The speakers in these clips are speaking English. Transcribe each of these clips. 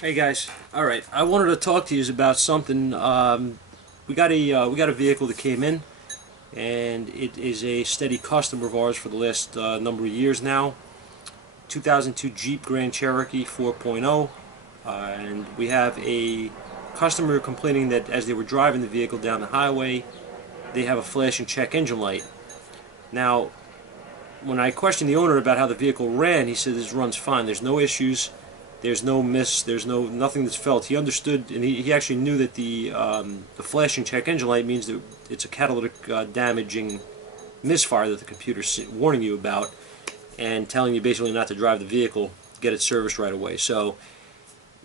Hey guys, all right. I wanted to talk to you about something. We got a vehicle that came in, and it is a steady customer of ours for the last number of years now. 2002 Jeep Grand Cherokee 4.0, and we have a customer complaining that as they were driving the vehicle down the highway, they have a flashing check engine light. Now, when I questioned the owner about how the vehicle ran, he said this runs fine. There's no issues. There's no miss. There's nothing that's felt. He understood, and he actually knew that the flashing check engine light means that it's a catalytic damaging misfire that the computer's warning you about and telling you basically not to drive the vehicle, get it serviced right away. So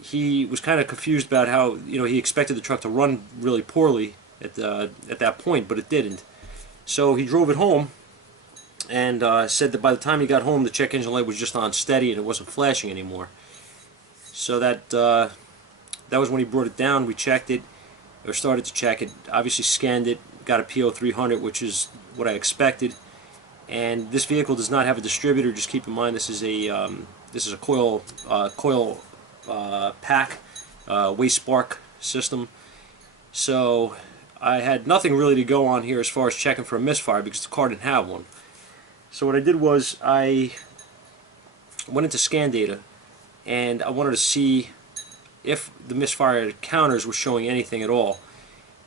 he was kind of confused about how he expected the truck to run really poorly at that point, but it didn't. So he drove it home and said that by the time he got home, the check engine light was just on steady and it wasn't flashing anymore. So that was when he brought it down. We checked it, or started to check it. Obviously scanned it, got a PO300, which is what I expected. And this vehicle does not have a distributor. Just keep in mind this is a coil pack, waste spark system. So I had nothing really to go on here as far as checking for a misfire because the car didn't have one. So what I did was I went into scan data, and I wanted to see if the misfire counters were showing anything at all.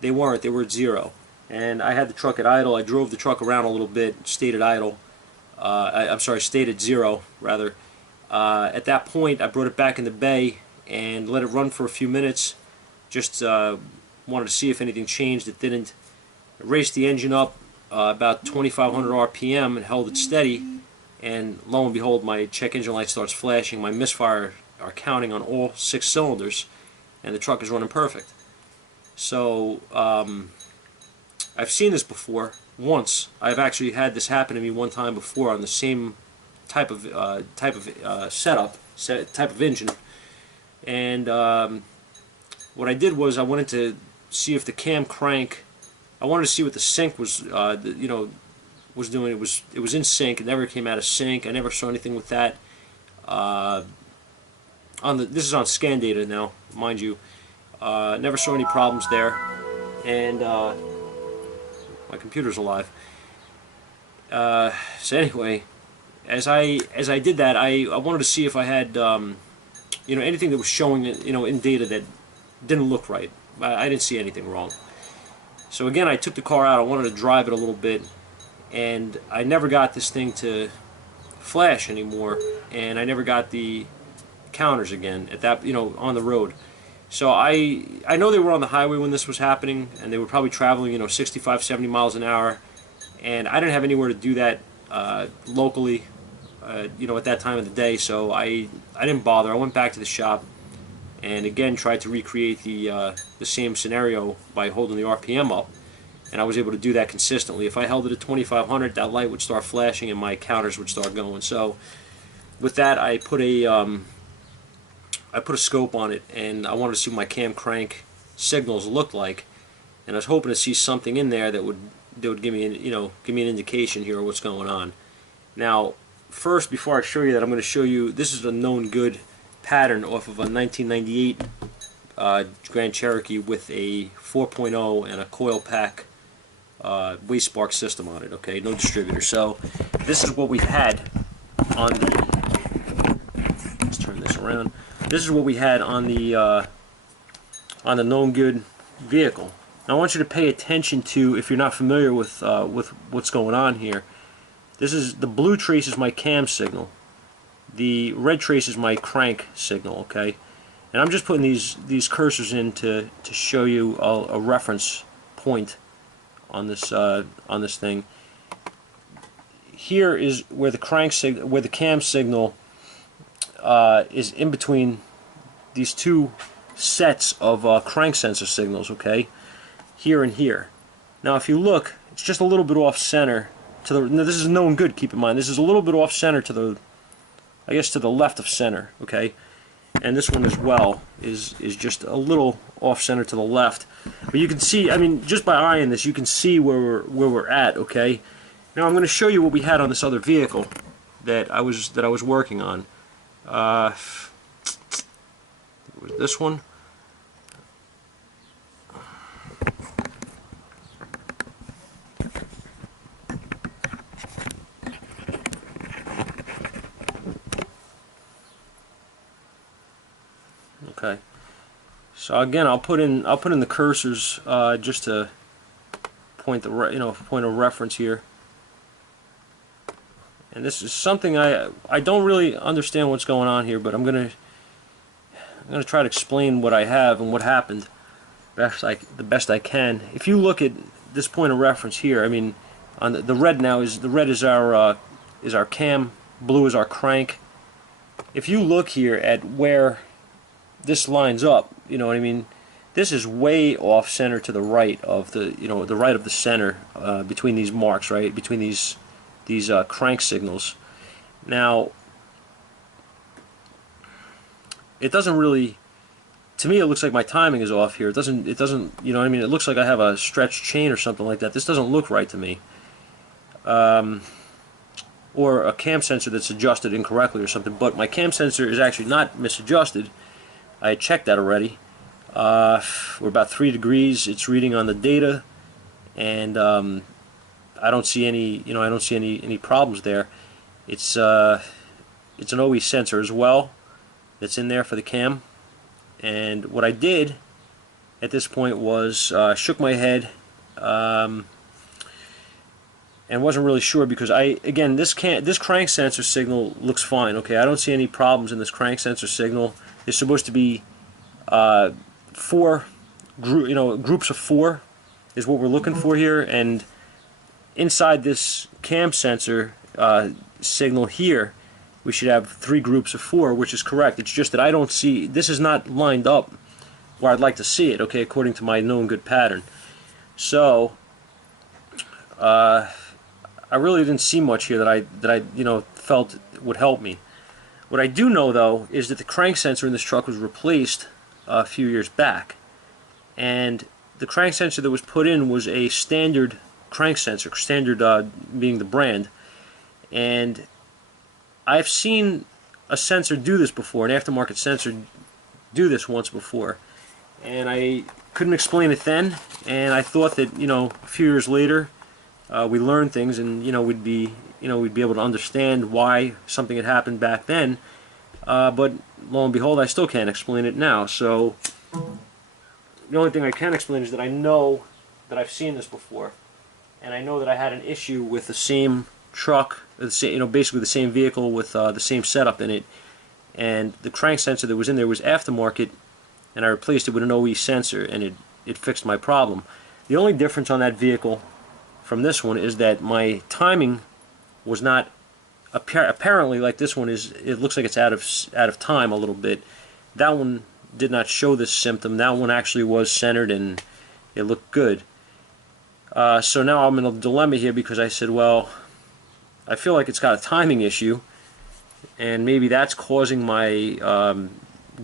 They weren't. They were at 0. And I had the truck at idle. I drove the truck around a little bit, stayed at idle. I'm sorry, stayed at 0 rather. At that point, I brought it back in the bay and let it run for a few minutes. Just wanted to see if anything changed. It didn't. I raced the engine up about 2,500 RPM and held it steady. And lo and behold, my check engine light starts flashing. My misfire are counting on all 6 cylinders, and the truck is running perfect. So I've seen this before once. I've actually had this happen to me one time before on the same type of type of engine. And what I did was I wanted to see if the cam crank. I wanted to see what the sync was. Was doing. It was in sync. It never came out of sync. I never saw anything with that. This is on scan data now, mind you. Never saw any problems there, and my computer's alive. So anyway, as I did that, I wanted to see if I had anything that was showing in data that didn't look right. I didn't see anything wrong. So again, I took the car out. I wanted to drive it a little bit. And I never got this thing to flash anymore, and I never got the counters again at that, on the road. So I know they were on the highway when this was happening, and they were probably traveling 65, 70 miles an hour, and I didn't have anywhere to do that locally, at that time of the day. So I didn't bother. I went back to the shop and again tried to recreate the same scenario by holding the RPM up. And I was able to do that consistently. If I held it at 2,500, that light would start flashing and my counters would start going. So with that, I put a scope on it, and I wanted to see what my cam crank signals looked like. And I was hoping to see something in there that would give me an indication here of what's going on. Now, first, before I show you that, I'm going to show you this is a known good pattern off of a 1998 Grand Cherokee with a 4.0 and a coil pack waste spark system on it. Okay, no distributor. So this is what we've had on the. Let's turn this around. This is what we had on the known good vehicle. Now I want you to pay attention to, if you're not familiar with what's going on here. This is the blue trace is my cam signal. The red trace is my crank signal. Okay. And I'm just putting these cursors in to show you a reference point on this thing. Here is where the cam signal is in between these two sets of crank sensor signals. Okay, here and here. Now, if you look, it's just a little bit off center to the. Now, this is known good. Keep in mind, this is a little bit off center to the, I guess, to the left of center. Okay. And this one as well is just a little off center to the left, but you can see. I mean, just by eyeing this, you can see where we're at. Okay. Now I'm going to show you what we had on this other vehicle that I was working on. with this one. Okay. So again, I'll put in the cursors just to point point of reference here. And this is something I don't really understand what's going on here, but I'm gonna try to explain what I have and what happened the best I can. If you look at this point of reference here, I mean, on the red now is our cam, blue is our crank. If you look here at where this lines up, you know what I mean, this is way off center to the right of the the right of the center between these marks, right, between these crank signals. Now, it doesn't really, to me, it looks like my timing is off here. It doesn't, you know what I mean, it looks like I have a stretched chain or something like that. This doesn't look right to me. Or a cam sensor that's adjusted incorrectly or something, but my cam sensor is actually not misadjusted. I had checked that already. We're about 3 degrees. It's reading on the data, and I don't see any, any problems there. It's an OE sensor as well that's in there for the cam. And what I did at this point was shook my head and wasn't really sure, because again, this crank sensor signal looks fine. Okay, I don't see any problems in this crank sensor signal. It's supposed to be groups of 4 is what we're looking for here, and inside this cam sensor signal here, we should have 3 groups of 4, which is correct. It's just that I don't see, this is not lined up where I'd like to see it, okay, according to my known good pattern. So I really didn't see much here that I felt would help me. What I do know, though, is that the crank sensor in this truck was replaced a few years back, and the crank sensor that was put in was a standard crank sensor, standard being the brand. And I've seen a sensor do this before, an aftermarket sensor do this once before, and I couldn't explain it then, and I thought that a few years later we learned things, and we'd be able to understand why something had happened back then, but lo and behold, I still can't explain it now. So the only thing I can explain is that I know that I've seen this before, and I know that I had an issue with the same truck, basically the same vehicle with the same setup in it, and the crank sensor that was in there was aftermarket, and I replaced it with an OE sensor, and it fixed my problem. The only difference on that vehicle from this one is that my timing was not apparently like this one is. It looks like it's out of time a little bit. That one did not show this symptom. That one actually was centered, and it looked good. So now I'm in a dilemma here, because I said, well, I feel like it's got a timing issue, and maybe that's causing my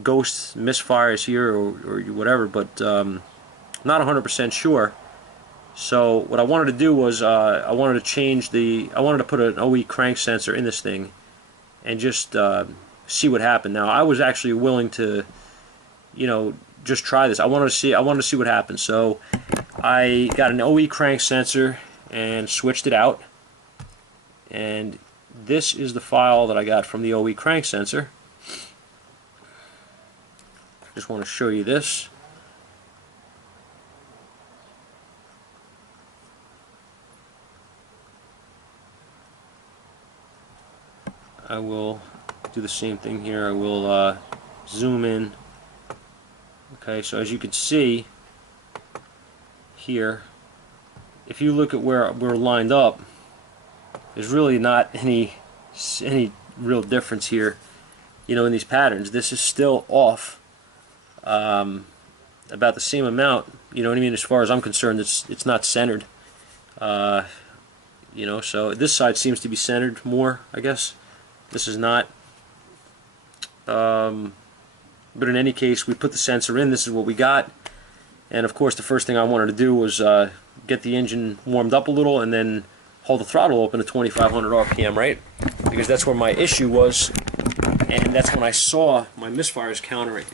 ghost misfires here or whatever, but not 100% sure. So what I wanted to do was I wanted to put an OE crank sensor in this thing and just see what happened. Now, I was actually willing to just try this. I wanted to see what happened. So I got an OE crank sensor and switched it out, and this is the file that I got from the OE crank sensor. I just want to show you this. I will do the same thing here. I will zoom in. Okay, so as you can see here, if you look at where we're lined up, there's really not any real difference here, in these patterns. This is still off about the same amount, you know what I mean, as far as I'm concerned. It's not centered, so this side seems to be centered more, I guess. This is not, but in any case, we put the sensor in. This is what we got, and of course the first thing I wanted to do was get the engine warmed up a little, and then hold the throttle open at 2,500 RPM, right? Because that's where my issue was, and that's when I saw my Misfires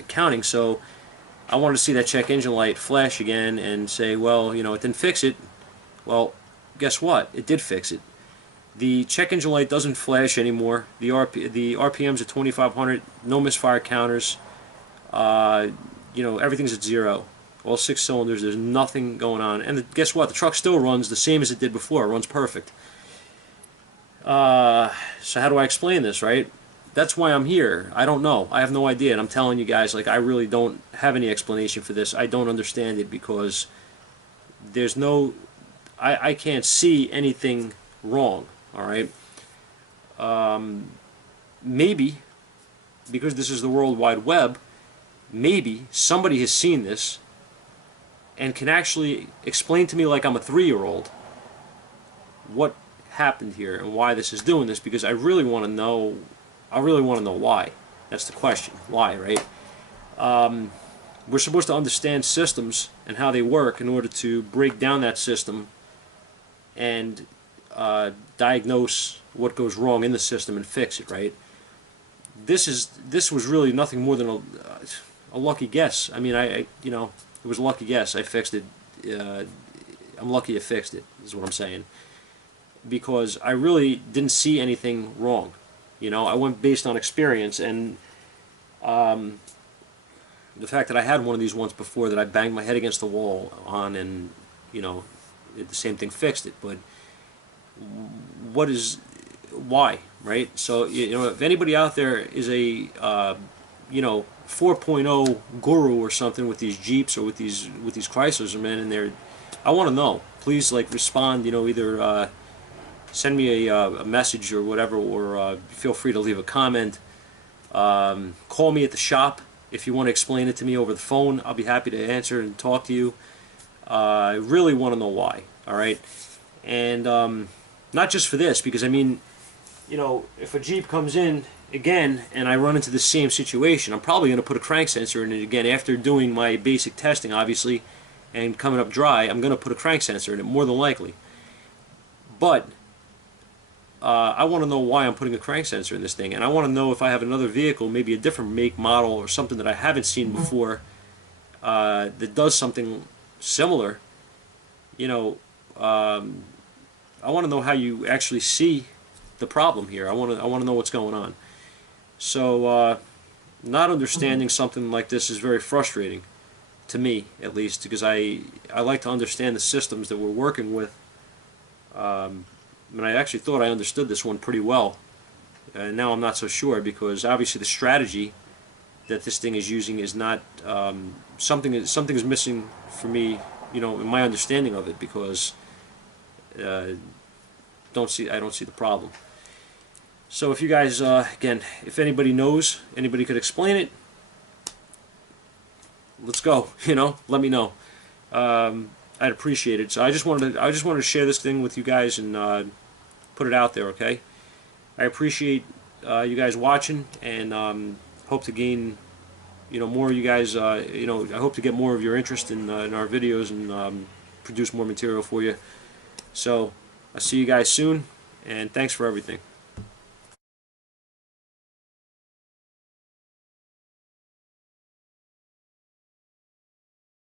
counting. So I wanted to see that check engine light flash again and say, well, you know, it didn't fix it. Well, guess what? It did fix it. The check engine light doesn't flash anymore. The RPMs at 2,500. No misfire counters. You know, everything's at 0. All 6 cylinders. There's nothing going on. And guess what? The truck still runs the same as it did before. It runs perfect. So how do I explain this, right? That's why I'm here. I don't know. I have no idea. And I'm telling you guys, like, I really don't have any explanation for this. I don't understand it because there's no... I can't see anything wrong, alright? Maybe, because this is the World Wide Web, maybe somebody has seen this and can actually explain to me like I'm a 3-year-old what happened here and why this is doing this, because I really want to know. I really want to know why. That's the question. Why, right? We're supposed to understand systems and how they work in order to break down that system and diagnose what goes wrong in the system and fix it, right? This was really nothing more than a lucky guess. I mean, you know, it was a lucky guess. I fixed it. I'm lucky I fixed it, is what I'm saying. Because I really didn't see anything wrong. You know, I went based on experience, and the fact that I had one of these once before that I banged my head against the wall on, and, you know, the same thing fixed it. But why, right? So, you know, if anybody out there is a you know, 4.0 guru or something with these Jeeps or with these Chryslers, man, and I want to know. Please, like, respond. You know, either send me a message or whatever, or feel free to leave a comment. Call me at the shop if you want to explain it to me over the phone. I'll be happy to answer and talk to you. I really want to know why. All right, and not just for this, because I mean, you know, if a Jeep comes in again and I run into the same situation, I'm probably going to put a crank sensor in it again after doing my basic testing, obviously, and coming up dry. I'm going to put a crank sensor in it, more than likely. But I want to know why I'm putting a crank sensor in this thing, and I want to know if I have another vehicle, maybe a different make, model, or something that I haven't seen before that does something similar. You know, I want to know how you actually see the problem here. I want to know what's going on. So not understanding something like this is very frustrating to me, at least, because I like to understand the systems that we're working with. And I actually thought I understood this one pretty well. Now I'm not so sure, because obviously the strategy that this thing is using is not something's missing for me, you know, in my understanding of it, because I don't see the problem. So if you guys, again, if anybody knows, anybody could explain it, let's go. You know, let me know. I'd appreciate it. So I just wanted to share this thing with you guys and put it out there. Okay. I appreciate you guys watching, and hope to gain, you know, more of you guys. You know, I hope to get more of your interest in our videos and produce more material for you. So I'll see you guys soon, and thanks for everything.